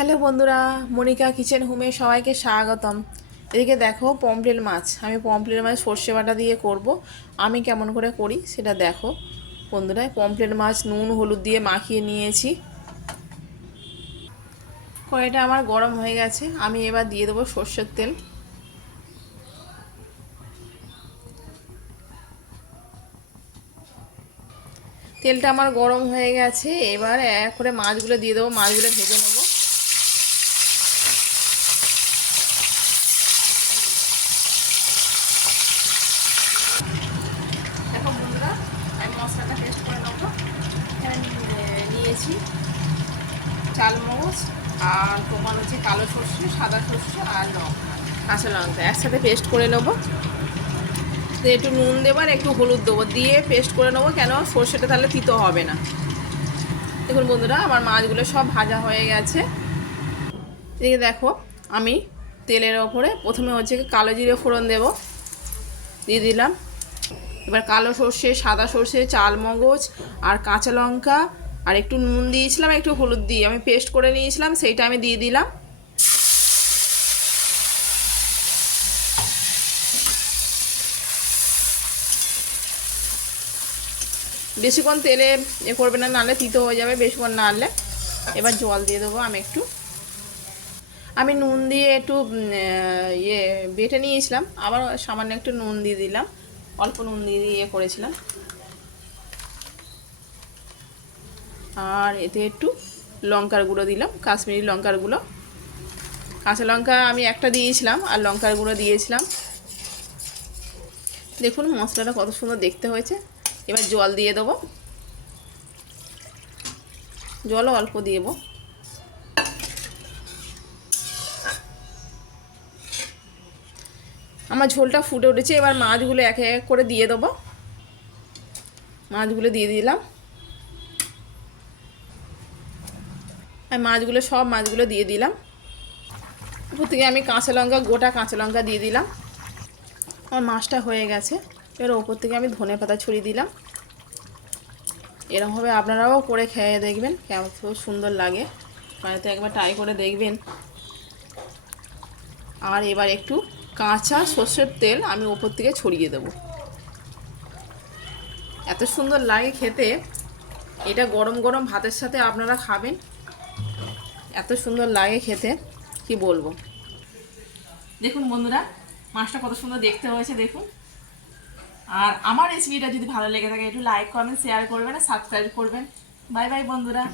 Hello বন্ধুরা, Monika kitchen হোমে সবাইকে স্বাগতম। এদিকে দেখো পমফ্রেট মাছ, আমি পমফ্রেট মাছ সর্ষে বাটা দিয়ে করব। আমি কেমন করে করি সেটা দেখো বন্ধুরা। পমফ্রেট মাছ নুন হলুদ দিয়ে মাখিয়ে নিয়েছি। কড়াইটা আমার গরম হয়ে গেছে, আমি এবার দিয়ে দেবো সর্ষের তেল। তেলটা আমার গরম হয়ে গেছে, এবার এক করে মাছগুলো দিয়ে দেবো, মাছগুলো ভেজে নেবো। দেখো বন্ধুরা, আমি মশলাটা পেস্ট করে নেবো। এখানে নিয়েছি চালমগজ আর তোমার হচ্ছে কালো সর্ষে, সাদা সর্ষে আর লঙ্কা, কাঁচা লঙ্কা একসাথে পেস্ট করে নেবো। একটু নুন দেবো আর একটু হলুদ দেবো, দিয়ে পেস্ট করে নেবো, কেন সর্ষেটা তাহলে তিতো হবে না। দেখুন বন্ধুরা, আমার মাছগুলো সব ভাজা হয়ে গেছে। এদিকে দেখো, আমি তেলের ওপরে প্রথমে হচ্ছে কালো জিরে ফোড়ন দেবো, দিয়ে দিলাম। এবার কালো সর্ষে, সাদা সর্ষে, চালমগজ আর কাঁচা লঙ্কা আর একটু নুন দিয়েছিলাম, একটু হলুদ দিয়ে আমি পেস্ট করে নিয়েছিলাম, সেইটা আমি দিয়ে দিলাম। বেশিক্ষণ তেলে করবে না, নাহলে তিতো হয়ে যাবে বেশিক্ষণ নাড়লে। এবার জল দিয়ে দেবো আমি একটু। আমি নুন দিয়ে একটু বেটে নিয়েছিলাম, আবার সামান্য একটু নুন দিয়ে দিলাম, অল্প নুন দিয়ে করেছিলাম। আর এতে একটু লঙ্কার গুঁড়ো দিলাম, কাশ্মীরি লঙ্কার গুঁড়ো। কাঁচা লঙ্কা আমি একটা দিয়েছিলাম আর লঙ্কার গুঁড়ো দিয়েছিলাম। দেখুন মশলাটা কত সুন্দর দেখতে হয়েছে। এবার জল দিয়ে দেবো, জলও অল্প দিয়ে দেবো। আমার ঝোলটা ফুটে উঠেছে, এবার মাছগুলো এক এক করে দিয়ে দেবো। মাছগুলো দিয়ে দিলাম, আর মাছগুলো সব মাছগুলো দিয়ে দিলাম। উপর থেকে আমি কাঁচা লঙ্কা, গোটা কাঁচা লঙ্কা দিয়ে দিলাম। আমার মাছটা হয়ে গেছে, এবার ওপর থেকে আমি ধনেপাতা ছড়িয়ে দিলাম। এরকমভাবে আপনারাও করে খেয়ে দেখবেন কেমন খুব সুন্দর লাগে, বাড়িতে একবার ট্রাই করে দেখবেন। আর এবার একটু কাঁচা সর্ষের তেল আমি ওপর থেকে ছড়িয়ে দেবো। এত সুন্দর লাগে খেতে, এটা গরম গরম ভাতের সাথে আপনারা খাবেন, এত সুন্দর লাগে খেতে কি বলবো। দেখুন বন্ধুরা, মাছটা কত সুন্দর দেখতে হয়েছে দেখুন। আর আমার রেসিপিটা যদি ভালো লেগে থাকে একটু লাইক কমেন্ট শেয়ার করবেন আর সাবস্ক্রাইব করবেন। বাই বাই বন্ধুরা।